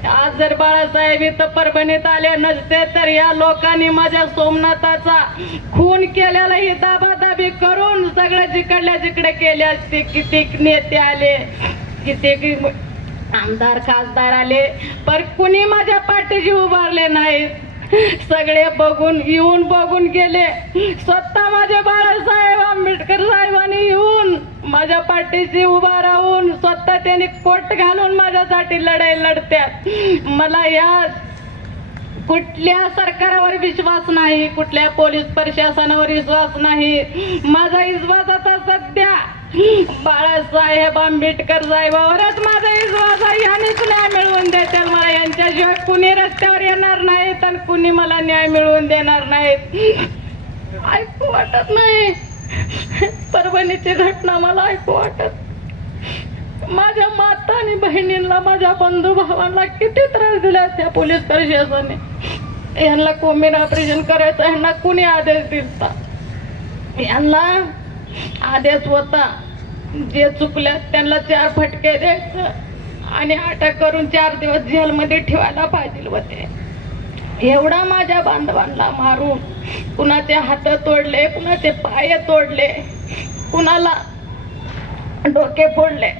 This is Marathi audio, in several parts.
आज जर बाळासाहेब इथं परभणीत आले नसते तर या लोकांनी माझ्या सोमनाथाचा खून केलेला ही दाबादाबी करून सगळं जिकडल्या जिकडे केले असते. कितीक नेते आले, कितीक आमदार खासदार आले, पण कुणी माझ्या पाठीशी उभारले नाहीत. सगळे बघून येऊन बघून गेले. स्वतः माझे बाळासाहेब आंबेडकर साहेबांनी येऊन माझ्या पाठीशी उभा राहून स्वतः त्यांनी कोट घालून माझ्यासाठी लढाई लढत्यात. मला या कुठल्या सरकारावर विश्वास नाही, कुठल्या पोलीस प्रशासनावर विश्वास नाही. माझा विश्वास आता सध्या बाळासाहेब आंबेडकर साहेबावरच माझा विश्वास आहे. यांनीच न्याय मिळवून देतील मला. यांच्याशिवाय कुणी रस्त्यावर येणार नाहीत आणि कुणी मला न्याय मिळवून देणार नाहीत. ऐकू वाटत नाही परभणीची घटना, मला ऐकू वाटत. माझ्या माता आणि बहिणींना, माझ्या बंधू भावांना किती त्रास दिला त्या पोलीस प्रशासनाने. यांना कोंबीन ऑपरेशन करायचं, यांना कुणी आदेश दिला? यांना आदेश होता जे चुकल्या त्यांना 4 फटके द्यायचं आणि अटक करून 4 दिवस जेलमध्ये ठेवायला पाहिजे होते. एवढा माझ्या बांधवांना मारून कुणाचे हात तोडले, कुणाचे पाय तोडले, कुणाला डोके फोडले.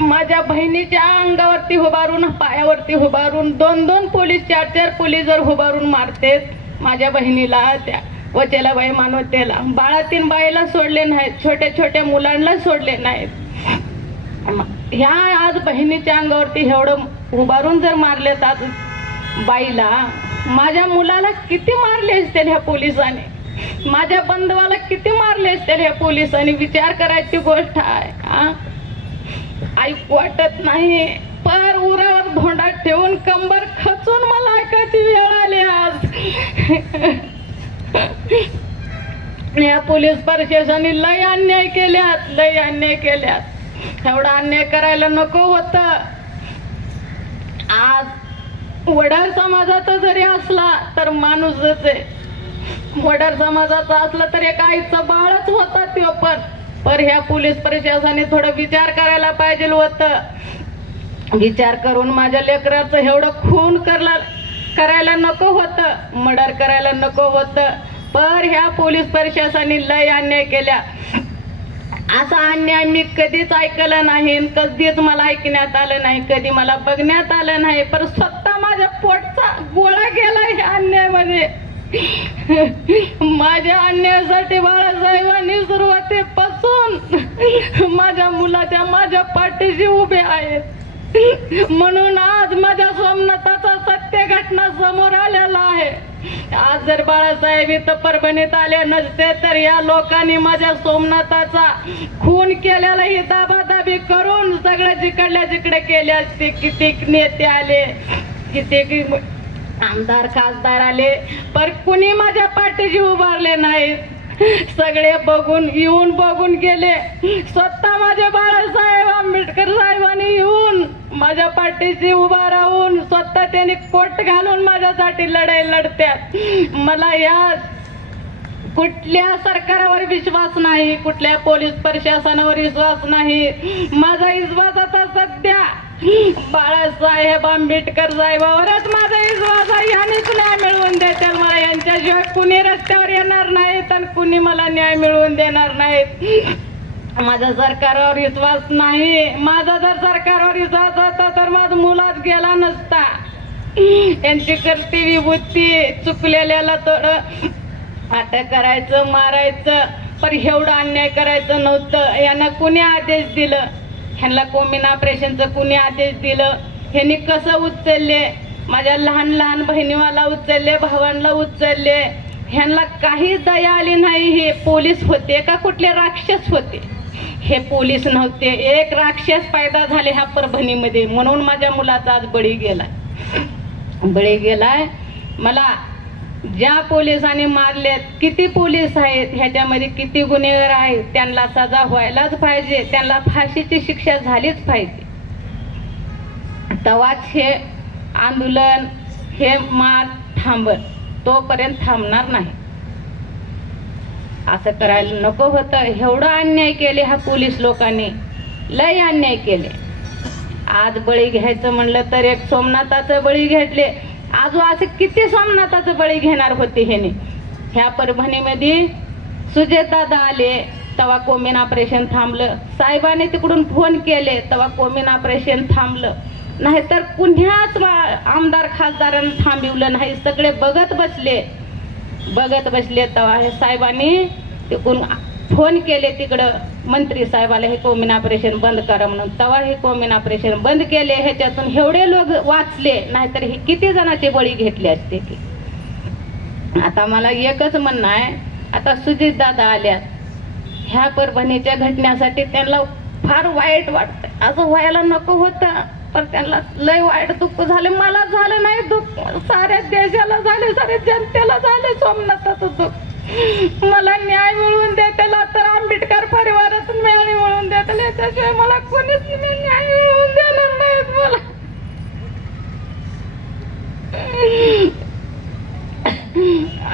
माझ्या बहिणीच्या अंगावरती उभारून, पायावरती उभारून 2-2 पोलीस, 4-4 पोलीस जर उभारून मारतेत माझ्या बहिणीला, त्या वचेलाबाई मानवतेला. बाळातीन बाईला सोडले नाहीत, छोट्या छोट्या मुलांना सोडले नाहीत. ह्या आज बहिणीच्या अंगावरती एवढं उभारून जर मारले तर बाईला, माझ्या मुलाला किती मारले असतील ह्या पोलिसांनी, माझ्या बंधवाला किती मारले असतील ह्या पोलिसांनी. विचार करायची गोष्ट आहे. ऐकू वाटत नाही. पर उरावर धोंडा ठेवून कंबर खचून मला ऐकायची वेळ आली आज. या पोलीस प्रशासनाने लय अन्याय केल्यात, लय अन्याय केल्यात. एवढा अन्याय करायला नको होत. आज वडार समाजाचा जरी असला तर माणूसच आहे. वडार समाजाचा असला तर एक आईचं बाळच होता तो. पर ह्या पोलीस प्रशासनाने थोडं विचार करायला पाहिजे होतं. विचार करून माझ्या लेकराचं एवढं खून करायला नको होतं, मर्डर करायला नको होतं. पर ह्या पोलीस प्रशासनाने लय अन्याय केल्या. असा अन्याय मी कधीच ऐकलं नाही, कधीच मला ऐकण्यात आलं नाही, कधी मला बघण्यात आलं नाही. पण स्वतः माझ्या पोटचा गोळा गेला ह्या अन्यायामध्ये. माझ्या अन्यायासाठी बाळासाहेबांनी सुरुवातीपासून माझ्या मुलाच्या, माझ्या पाठीशी उभे आहेत. म्हणून आज माझ्या सोमनाथाचा सत्य घटना समोर आलेला आहे. आज जर बाळासाहेब इथं परभणीत आले नसते तर या लोकांनी माझ्या सोमनाथाचा खून केलेला ही दाबादाबी करून सगळं जिकडल्या जिकडे केले असते. कितीक नेते आले, कितीक आमदार खासदार आले, पण कुणी माझ्या पाठीशी उभारले नाहीत. सगळे बघून येऊन बघून गेले. स्वतः माझे बाळासाहेब आंबेडकर साहेबांनी येऊन माझ्या पाठीशी उभा राहून स्वतः त्यांनी कोट घालून माझ्यासाठी लढाई लढत्यात. मला या कुठल्या सरकारावर विश्वास नाही, कुठल्या पोलीस प्रशासनावर विश्वास नाही. माझा विश्वास आता सध्या बाळासाहेब आंबेडकर साहेबावरच माझा विश्वास आहे. यांनीच न्याय मिळवून देतील मला. यांच्याशिवाय कुणी रस्त्यावर येणार नाहीत आणि कुणी मला न्याय मिळवून देणार नाहीत. माझा सरकारवर विश्वास नाही. माझा जर सरकारवर विश्वास होता तर माझा मुलाच गेला नसता. यांची करती विभूती चुकलेल्याला थोडं अटक करायचं, मारायचं, पण एवढं अन्याय करायचं नव्हतं. यांना कुणी आदेश दिलं? ह्यांना कोंबीन ऑपरेशनचं कुणी आदेश दिलं? ह्यांनी कसं उचलले? माझ्या लहान लहान बहिणीवाला उचलले, भावांना उचलले. ह्यांना काही दया आली नाही. हे पोलीस होते का कुठले राक्षस होते? हे पोलीस नव्हते. एक राक्षस पैदा झाले ह्या परभणीमध्ये, म्हणून माझ्या मुलाचा आज बळी गेलाय. मला ज्या पोलिसांनी मारलेत, किती पोलीस आहेत, ह्याच्यामध्ये किती गुन्हेगार आहेत, त्यांना सजा व्हायलाच पाहिजे. त्यांना फाशीची शिक्षा झालीच पाहिजे. तेव्हाच हे आंदोलन, हे मार थांबल. तोपर्यंत थांबणार नाही. असं करायला नको होतं. एवढं अन्याय केले ह्या पोलीस लोकांनी, लय अन्याय केले. आज बळी घ्यायचं म्हणलं तर एक सोमनाथाचं बळी घेतले. आजू असे किती सोमनाथाचं बळी घेणार होते ह्याने. ह्या परभणीमध्ये सुजेतदादा आले तेव्हा कोमीन ऑपरेशन थांबलं. साहेबांनी तिकडून फोन केले तेव्हा कोमीन ऑपरेशन थांबलं. नाहीतर कुण्याच आमदार खासदारांनी थांबवलं नाही. सगळे बघत बसले तेव्हा हे साहेबांनी तिकडून फोन केले तिकडं मंत्री साहेबाला हे कोमीन ऑपरेशन बंद करा म्हणून. तेव्हा हे कोमीन ऑपरेशन बंद केले. ह्याच्यातून एवढे लोक वाचले, नाहीतर हे किती जणांचे बळी घेतले असते की. आता मला एकच म्हणणं आहे, आता सुजित दादा आल्यात ह्या परभणीच्या घटनेसाठी त्यांना फार वाईट वाटतं. असं व्हायला नको होतं, पण त्यांना लय वाईट दुःख झाले. मला झालं नाही दुःख, साऱ्या देशाला झाले, साऱ्या जनतेला झाले सोमनाथाचं दुःख. मला न्याय मिळवून द्या त्याला, तर आंबेडकर परिवारातून न्याय मिळवून द्या त्याला. याच्याशिवाय मला कोणीच न्याय मिळवून देणार नाहीत मला.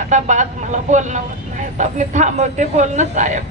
आता बास मला बोलणं होत नाही, तर मी थांबवते बोलणं साहेब.